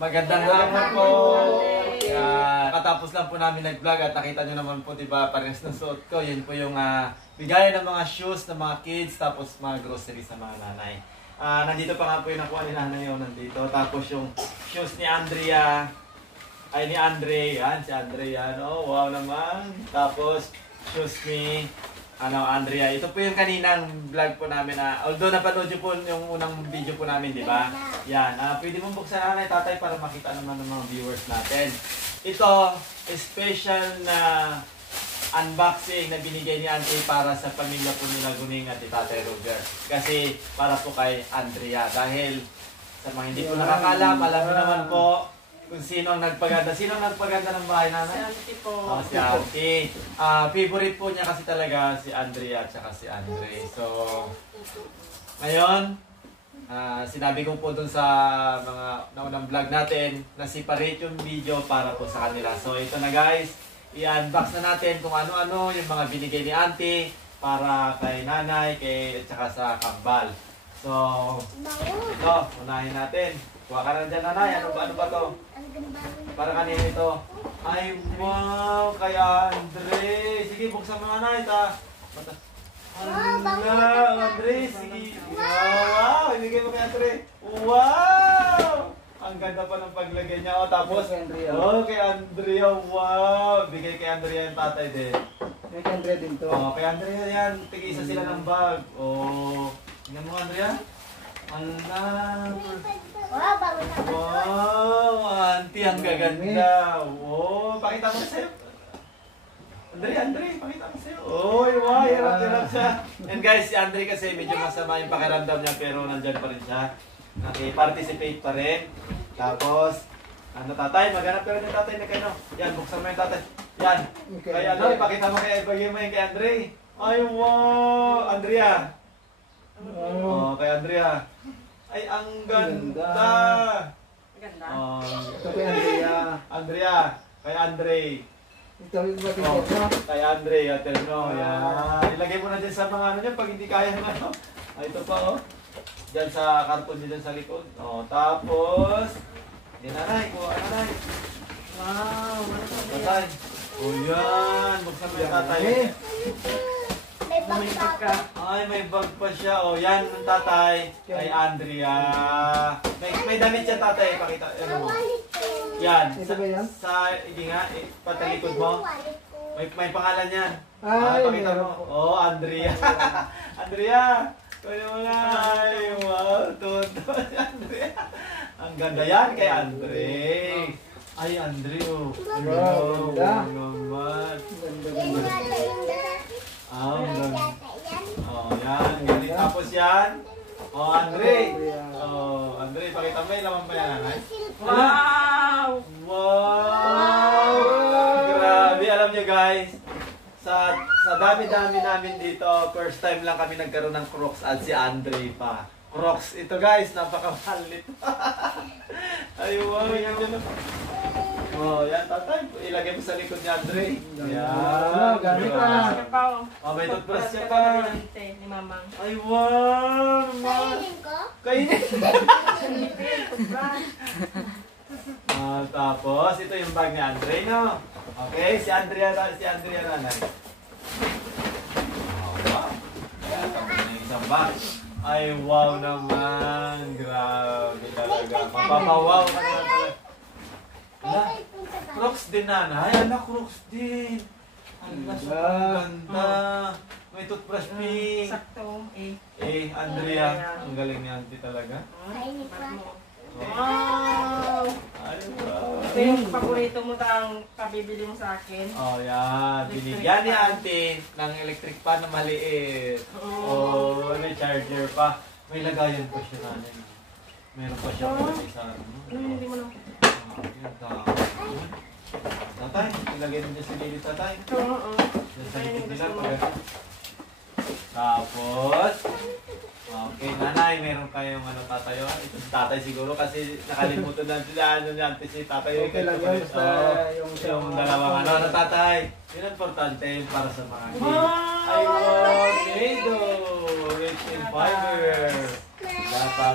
Magandang hapon po. Katapos lang po namin nag-vlog at nakita nyo naman po, diba, parehas ng suot ko. Yun po yung bigayan ng mga shoes ng mga kids, tapos mga groceries ng mga nanay. Nandito pa nga po yung nakuha ni nanay yun, nandito. Tapos yung shoes ni Andrea, ay ni Andre, yan, si Andre yan. Oh, wow naman. Tapos, shoes ni Andrea. Ito po yung kaninang vlog po namin although napanood nyo po yung unang video po namin, di ba? Yan. Pwede mong buksan nanay, tatay, para makita naman ng mga viewers natin. Ito, special na unboxing na binigay ni Auntie para sa pamilya po nila Guning at ni Tatay Roger. Kasi para po kay Andrea. Dahil sa mga hindi po nakakalam, alam mo naman po kung sino ang nagpaganda. Sino ang nagpaganda ng bahay nanay? Si Auntie po. Si Auntie. Favorite po niya kasi talaga si Andrea at saka si Andre. So, ngayon, sinabi ko po dun sa mga naunang vlog natin na separate yung video para po sa kanila. So, ito na guys. I-unbox na natin kung ano-ano yung mga binigay ni Auntie para kay nanay, at saka sa kambal. So, ito, unahin natin. Kuha ka na dyan, nanay. Ano ba to? Para kanina ito. Ay, wow! Kay Andre! Sige, buksan mo, nanay. Andre, sige. Wow! Ibigay mo kay Andre. Wow! Ang ganda pa ng paglagay niya. Tapos, kay Andrea. Wow! Bigay kay Andrea yung tatay din. Kay Andrea din to. Kay Andrea yan. Tig-isa sila ng bag. Tingnan mo, Andrea. Wow! Auntie, ang gaganda. Wow! Pakita mo sa'yo. Andre, pakita mo sa'yo. Wow! Hirap siya. And guys, si Andre kasi medyo masama yung pakiramdam niya pero nandyan pa rin siya. Participate pa rin. Tapos, tatay, maghanap ka rin ng tatay na kayo. Yan, buksan mo yung tatay. Yan. Kaya pakita mo bagay mo yung kay Andre. Ay, wow! Andrea. Kay Andrea. Ay, ang ganda. Ganda. Ito kay Andrea. Andrea. Kay Andre. Ito yung batid kay Andre. Yan. Ilagay mo na dyan sa mga niya pag hindi kaya ng ito pa Diyan sa karton dyan sa likod. Tapos, yan nanay. Kuha nanay. Wow. Tatay. Yan. Buksan mo yung tatay. May bag ka. Ay, may bag pa siya. Yan ang tatay. Kay Andrea. May damit siya tatay. Pakita. Yan. Ito ba yan? Hindi nga. Patalikod mo. May pangalan yan. Pakita mo. Andrea. Andrea. Kaya mo na. Ay, wow. Tuto si Andrea. Ang ganda yan kay Andre. Ay, Andre. Wow. Naman. Yan. Ganit. Tapos yan. Andre. Andre, pakita mo yung laman pa yan, nanay. Wow! Wow! Grabe, alam nyo guys, sa dami-dami namin dito, first time lang kami nagkaroon ng Crocs at si Andre pa. Crocs, ito guys, napakamahal nito. Ay, wow, yan yun. Yan tatay, ilagay mo sa likod ni Andre. Yan, gamit na. May toothbrush siya pa. Ni Mamang. Ay, wow! Kainin ko? Kainin! Tapos, ito yung bag ni Andre, no? Okay, si Andrea nanay. Wow! Ayan, kami na yung isang bag. Ay, wow naman! Grabe talaga. Mapapawaw ka naman talaga. Crocs din, nanay. Crocs din. Ang ganda. May toothbrush pink. Sakto. Andrea. Ang galing ni Auntie talaga. Kainin ko. Wow! Ay, wow. Ito yung paborito mo tang pabibili mo sa akin. Yan. Binigyan ni Auntie ng electric fan na maliit. May charger pa. May lagayan pa siya nanay. Meron pa siya sa Hindi mo lang. Tatay, ilagay din dyan sa gilid, tatay. Dyan sa likod nila. Tapos, okay, nanay, meron kayong tatayo. Ito si tatay siguro kasi nakalimutan na sila si tatay. Okay lang yun sa yung dalawang tatay. Yun ang importante para sa mga kids. Wow! Ay, wow, Nido! Rich in fiber. Dapat.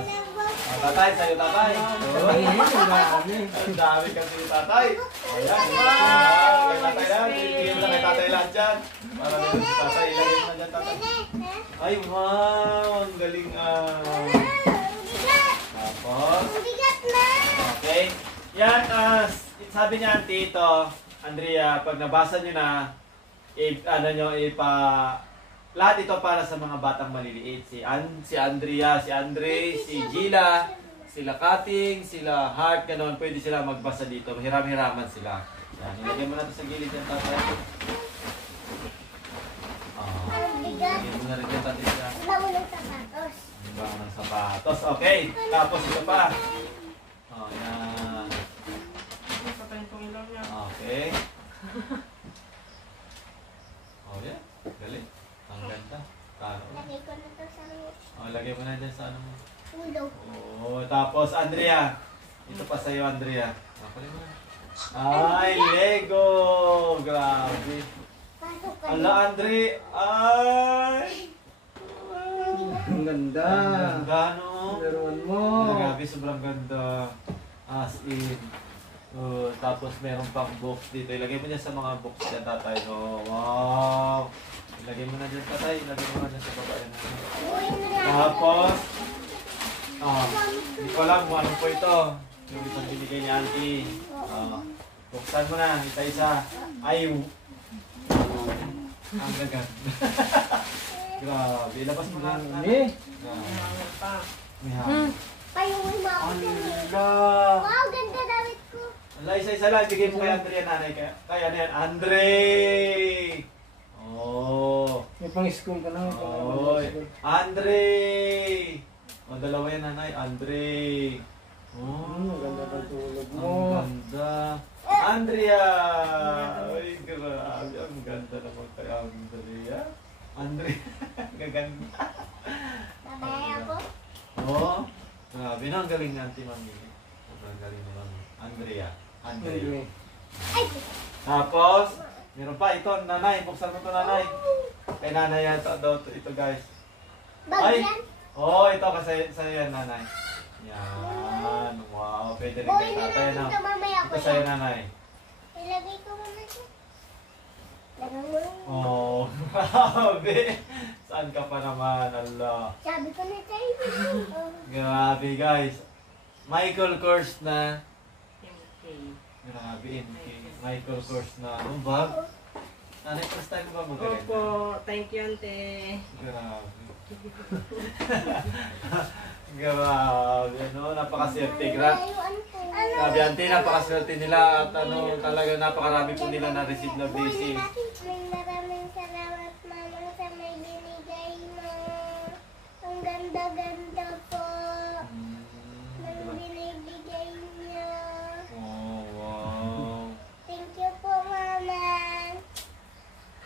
Tatay, sa'yo tatay. Ay, ang dami. Ang dami kasi yung tatay. Ayan, wow! Kay tatay lang. Bibigyan mo na kay tatay lahat dyan. Para dito si tatay. Ilagay mo na dyan, tatay. Ay, wow! Ang galing Tapos, okay. Yan, sabi niya auntie ito, Andrea, pag nabasa niyo na, lahat ito para sa mga batang maliliit. Si Andrea, si Andre, si Gila, sila Kating, sila Heart, ganoon. Pwede sila magbasa dito. Hiram-hiraman sila. Yan, ilagay mo na ito sa gilid yan, tatay. Ilagay mo na rin yan, tatay. Bango ng sapatos. Okay. Tapos ito pa. Yan. Patayin kong ilaw niya. Okay. Yan. Galing. Ang ganda. Lagay ko na to sa Lagay mo na dyan sa ano mo. ulo. Tapos Andrea. Ito pa sa'yo, Andrea. Kunin mo na. Ay, Lego! Grabe. Pasok ka Ala, Andre. Ay! Ang ganda. Ang ganda, no? Laruan mo. Grabe, sobrang ganda. As in. Tapos meron pang box dito. Ilagay mo dyan sa mga box dyan, tatay. Wow! Ilagay mo na dyan, tatay. Ilagay mo na dyan sa baba. Tapos, hindi ko alam kung ano po ito. Yung isang binigay ni auntie. Buksan mo na, isa-isa. Ay, ang gaganda. Grabe, ilabas mo na. Eh, Ano pa? Payungin mo ako sa Ala! Wow, ganda damit ko. Ala, isa-isa lang. Bigay mo kay Andre yan, nanay. Kaya ano yan? Andre! Oh! may pang-school ka na. Oy! Andre! Dalawa yan, nanay. Andre! Ang ganda ng tulog mo. Ang ganda. Andrea! Ay, grabe. Ang ganda naman kay Andrea. Andrea. Gaganda. Babay ako. Oh, grabe na. Ang galing ni Auntie Mami. Ang galing ni Mami. Andrea. Andrea. Ay! Tapos, meron pa. Ito, nanay. Buksan mo ito, nanay. Kay nanay yata daw ito, guys. Bag Ay! yan. Oh, ito kasi sa'yo yan, nanay. Yan. Wow. Pwede rin kay tatay na. Ito mamaya ko Ito sa'yo, yan. nanay. Ilagay ko muna siya. Lagay mo lang. Oh, grabe. Saan ka pa naman, Allah. Sabi ko na tayo. Grabe, guys. Michael Kors na. MK. Grabe, MK. Michael Kors na. Ang bag? Nanay, first time ba mo galing? Opo, thank you, ante. Grabe. Grabe, no? Napakaswerte. Grabe, ante, napakaswerte nila. At talaga napakarami po nila na-receive na blessing. Maraming salamat, Mama, sa may binigay mo. Ang ganda-ganda po. Nang binibigay niyo. Oh, wow. Thank you po, Mama.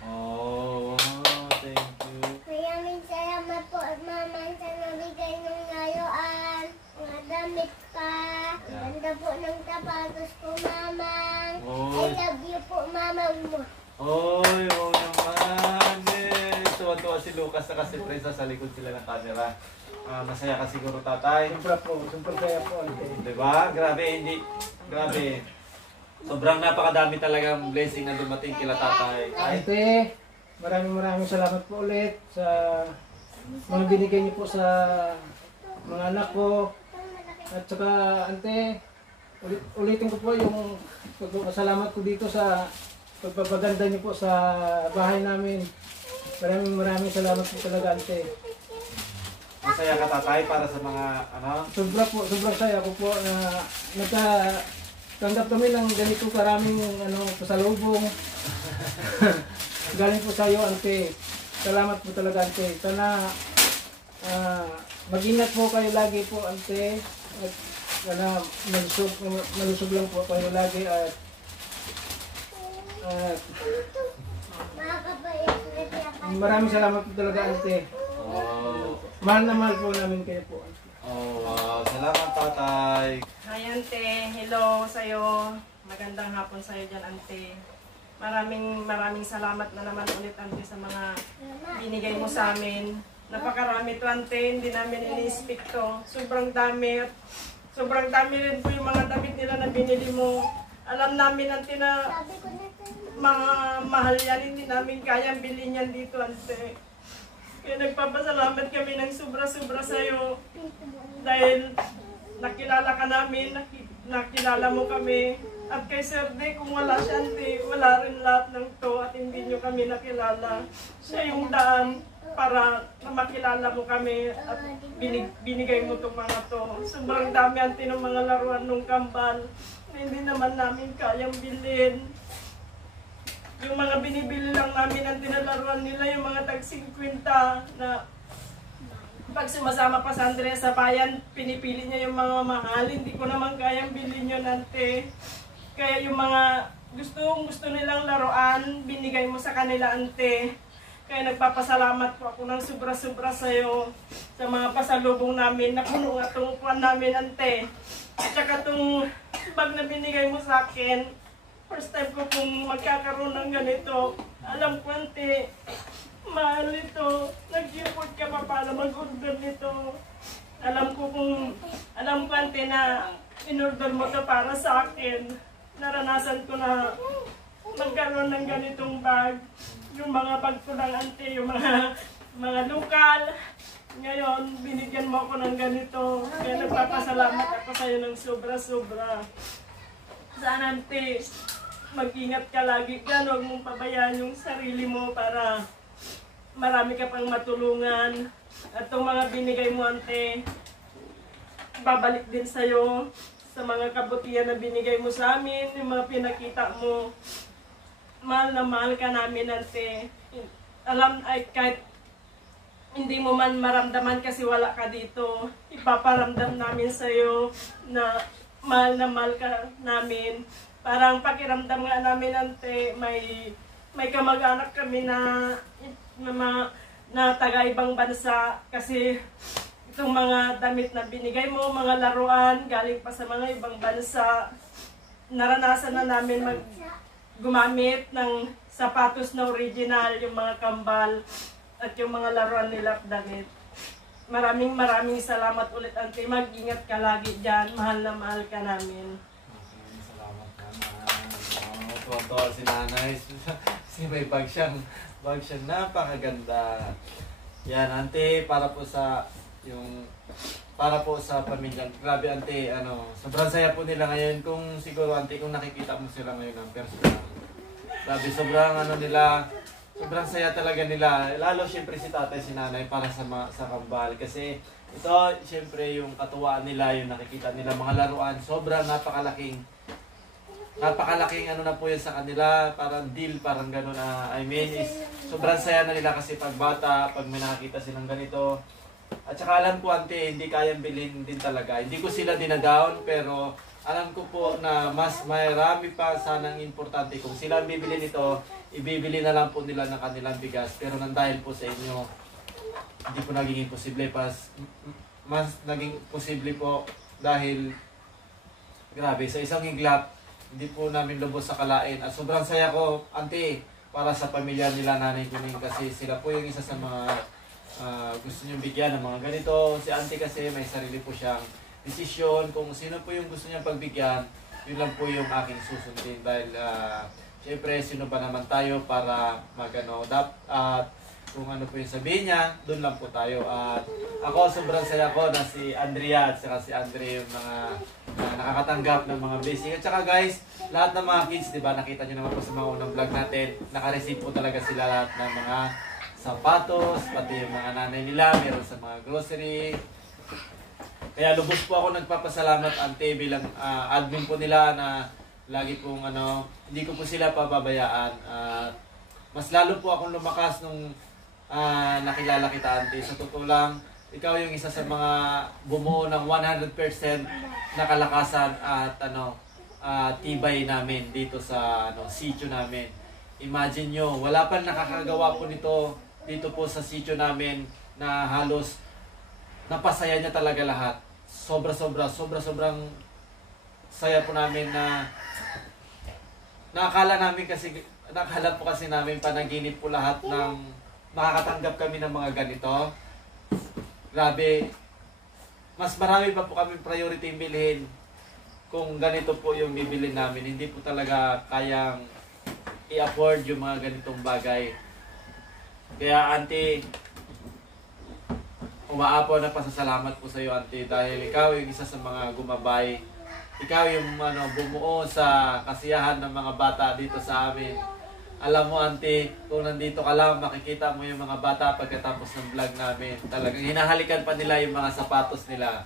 Oh, wow. Thank you. Maraming salamat po, Mama, sa nabigay ng layuan. Mga damit pa. Ang ganda po ng tapatos ko, Mama. I Oy. love you po, Mama mo. Oy, wow naman. Eh. Tuwa-tuwa si Lucas na kasi presa sa likod sila ng camera. Masaya ka siguro, tatay. Siyempre po, siyempre kaya po. Diba? Grabe, hindi. Grabe. Sobrang napakadami talagang blessing na dumating kila tatay. Ay, Ate, maraming salamat po ulit sa mga binigay niyo po sa mga anak ko. At saka, ante, ulitin ko po yung pagpapasalamat ko dito sa pagpapaganda niyo po sa bahay namin. Maraming salamat po talaga, ante. masaya ka, tatay, para sa mga Sobrang saya ko po na nagkatanggap kami ng ganito karaming pasalubong. Galing po sa iyo, ante. Salamat po talaga, ante. Sana mag-ingat po kayo lagi po, ante. At sana malusog lang po kayo lagi at maraming salamat po talaga, ante. Oh, Mahal na mahal po namin kayo po, ante. oh, wow. Salamat, tatay. Hi, ante. Hello sa'yo. Magandang hapon sa'yo dyan, ante. Maraming salamat na naman ulit, ante, sa mga binigay mo sa amin. Napakarami to ante, hindi namin ini-speak to. Sobrang dami. Sobrang dami rin po yung mga damit nila na binili mo. Alam namin ante na Sabi ko na mga mahal yan, hindi namin kayang bilhin yan dito ante. Kaya nagpapasalamat kami ng sobra-sobra sa'yo. Dahil nakilala ka namin, nakilala mo kami. At kay Sir D, kung wala siya ante, wala rin lahat ng to at hindi nyo kami nakilala. Siya yung daan para na makilala mo kami at binigay mo itong mga to. Sobrang dami ante ng mga laruan ng kambal na hindi naman namin kayang bilhin. Yung mga binibili lang namin ang tinalaruan nila, yung mga tag-50 na pag sumasama pa sa Andrea sa bayan, pinipili niya yung mga mahal. Hindi ko naman kayang bilhin yun, ante. Kaya yung mga gusto nilang laruan, binigay mo sa kanila, ante. Kaya nagpapasalamat po ako ng sobra-sobra sa'yo sa mga pasalubong namin. Napuno nga itong upuan namin, ante. At saka itong bag na binigay mo sa akin, first time ko kung magkakaroon ng ganito. Alam ko, ante, mahal ito. Nag-import ka pa para mag-order nito. Alam ko, ante, na in-order mo to para sa akin. Naranasan ko na magkaroon ng ganitong bag. Yung mga bag ko lang, ante, yung mga lokal. Ngayon, binigyan mo ako ng ganito. Kaya nagpapasalamat ako sa'yo ng sobra-sobra. Sana, ante, mag-ingat ka lagi ka, huwag mong pabayaan yung sarili mo para marami ka pang matulungan. At itong mga binigay mo, ante, babalik din sa'yo sa mga kabutihan na binigay mo sa amin, yung mga pinakita mo. Mahal na mahal ka namin, ante. Alam, ay kahit hindi mo man maramdaman kasi wala ka dito, ipaparamdam namin sa'yo na mahal ka namin. Parang pakiramdam nga namin, ante, may kamag-anak kami na taga-ibang bansa kasi itong mga damit na binigay mo, mga laruan, galing pa sa mga ibang bansa. Naranasan na namin gumamit ng sapatos na original, yung mga kambal at yung mga laruan nila at damit. Maraming salamat ulit, ante. Mag-ingat ka lagi dyan. Mahal na mahal ka namin. Tuwa-tuwa si nanay. May bag siyang napakaganda. Yan, ante, para po sa pamilya. Grabe, ante, sobrang saya po nila ngayon. Kung siguro, ante, kung nakikita mo sila ngayon ng personal. Grabe, sobrang saya talaga nila. Lalo syempre si tatay, si nanay para sa kambal. Kasi ito, syempre yung katuwaan nila, yung nakikita nila mga laruan, sobrang napakalaking na po yan sa kanila, parang deal, parang gano'n sobrang saya na nila kasi pag bata, pag may nakakita silang ganito. At saka alam ko, ante, hindi kayang bilhin din talaga. Hindi ko sila dinadown, pero alam ko po na mas marami pa sanang importante. Kung sila bibili nito, ibibili na lang po nila ng kanilang bigas. Pero nang dahil po sa inyo, hindi po naging imposible. Mas naging posible po dahil, grabe, sa isang iglap, hindi po namin lubos sa kalain. At sobrang saya ko, ante, para sa pamilya nila Nanay Kuning kasi sila po yung isa sa mga gusto niyong bigyan ng mga ganito. Si ante kasi may sarili po siyang desisyon. Kung sino po yung gusto niyang pagbigyan, yun lang po yung aking susundin. Dahil, syempre, sino ba naman tayo para kung ano po yung sabihin niya, doon lang po tayo. At ako, sobrang saya ko na si Andrea at saka si Andre yung mga nakakatanggap ng mga blessing. At saka guys, lahat ng mga kids, di ba, nakita nyo naman po sa mga unang vlog natin, nakareceive po talaga sila lahat ng mga sapatos, pati yung mga nanay nila, meron sa mga grocery. Kaya lubos po ako nagpapasalamat, ante, bilang admin po nila na lagi pong hindi ko po sila pababayaan. Mas lalo po akong lumakas nung nakilala kita, ante. Sa totoo lang, ikaw yung isa sa mga bumuo ng 100% na kalakasan at tibay namin dito sa sitio namin. Imagine nyo, wala pa nakakagawa po nito dito po sa sitio namin na halos napasaya niya talaga lahat. Sobrang saya po namin na nakakala po kasi namin panaginip po lahat ng makakatanggap kami ng mga ganito. grabe, mas marami pa po kami priority bilhin kung ganito po yung bibili namin. Hindi po talaga kayang i-afford yung mga ganitong bagay. Kaya auntie, umaapo na pasasalamat po sa iyo auntie dahil ikaw yung isa sa mga gumabay. Ikaw yung bumuo sa kasiyahan ng mga bata dito sa amin. Alam mo auntie, kung nandito ka lang, makikita mo yung mga bata pagkatapos ng vlog namin. Talagang hinahalikan pa nila yung mga sapatos nila.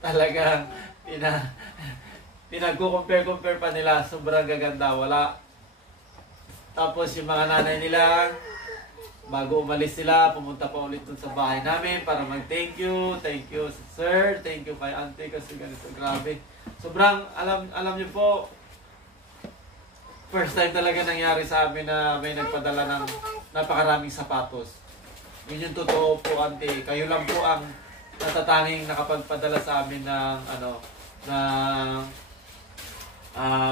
Talagang pinagko-compare pa nila. Sobrang gaganda. Wala. Tapos yung mga nanay nila, bago umalis sila, pumunta pa ulit dun sa bahay namin para mag-thank you. Thank you sir. Thank you kay auntie kasi ganito. Grabe. Sobrang, alam niyo po, first time talaga nangyari sa amin na may nagpadala ng napakaraming sapatos. Yun yung totoo po, auntie. Kayo lang po ang natatanging nakapagpadala sa amin ng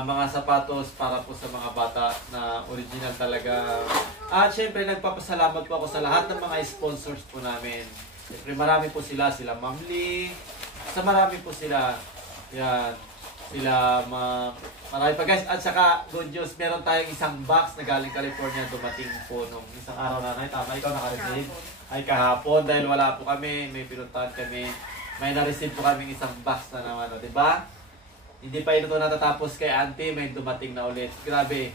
mga sapatos para po sa mga bata na original talaga. At syempre, nagpapasalamat po ako sa lahat ng mga sponsors po namin. Syempre, marami po sila Ma'am Lee, sa marami po sila. Yan. Marami pa guys. At saka, good news, meron tayong isang box na galing California dumating po nung isang araw na tama, ikaw naka-receive? Ay kahapon dahil wala po kami, may pinuntahan kami. May na-receive po kami isang box na naman, di ba? Hindi pa ito natatapos kay auntie, may dumating na ulit. Grabe.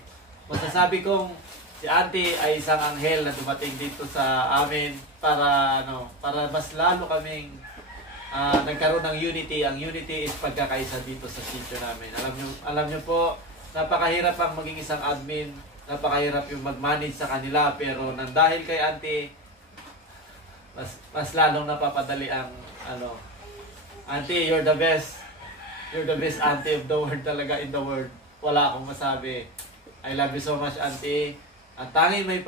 Masasabi kong si auntie ay isang anghel na dumating dito sa amin para mas lalo kaming nagkaroon ng unity. Ang unity is pagkakaisa dito sa sitio namin. Alam nyo po, napakahirap ang maging isang admin, napakahirap yung mag-manage sa kanila, pero nang dahil kay auntie, mas lalong napapadali ang auntie, you're the best. You're the best auntie of the world talaga in the world. Wala akong masabi. I love you so much, auntie. Ang tanging may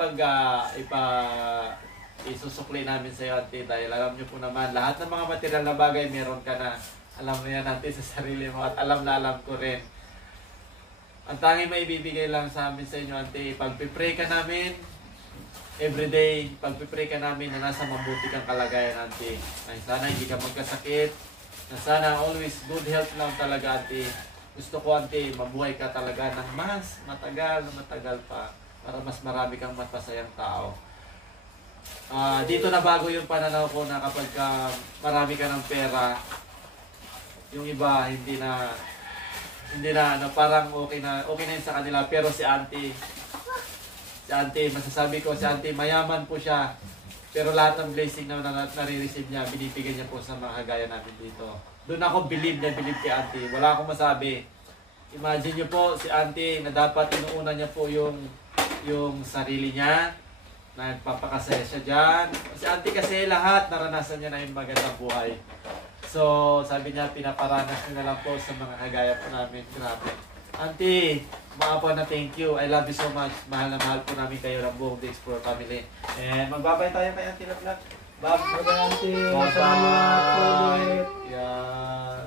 isusukli namin sa iyo, auntie, dahil alam niyo po naman, lahat ng mga material na bagay meron ka na. Alam mo yan, auntie, sa sarili mo, at alam na alam ko rin. Ang tanging may ibibigay lang sa amin sa inyo, auntie, pagpipray ka namin, everyday, pagpipray ka namin na nasa mabuti kang kalagayan, auntie. Ay, sana hindi ka magkasakit, na sana always good health lang talaga, auntie. Gusto ko, auntie, mabuhay ka talaga ng mas matagal pa, para mas marami kang mapasayang tao. Dito na bago yung pananaw ko na kapag marami ka ng pera, yung iba hindi na parang okay na yun sa kanila, pero si auntie, masasabi ko, si auntie mayaman po siya, pero lahat ng blessing na nare-receive niya, binibigyan niya po sa mga kagaya namin dito. Doon ako believe kay auntie. Wala akong masabi. Imagine niyo po si auntie na dapat inuuna niya po yung sarili niya, nagpapakasaya siya dyan. Si auntie kasi lahat naranasan niya na yung magandang buhay. So, sabi niya, pinaparanas niya na lang po sa mga kagaya po namin. Grabe. Auntie, mga po na thank you. I love you so much. Mahal na mahal po namin kayo ng buong The Explorer family. And magbabay tayo kay Auntie Laglag. Bye-bye, Auntie. Bye-bye. Salamat po ulit. Yan.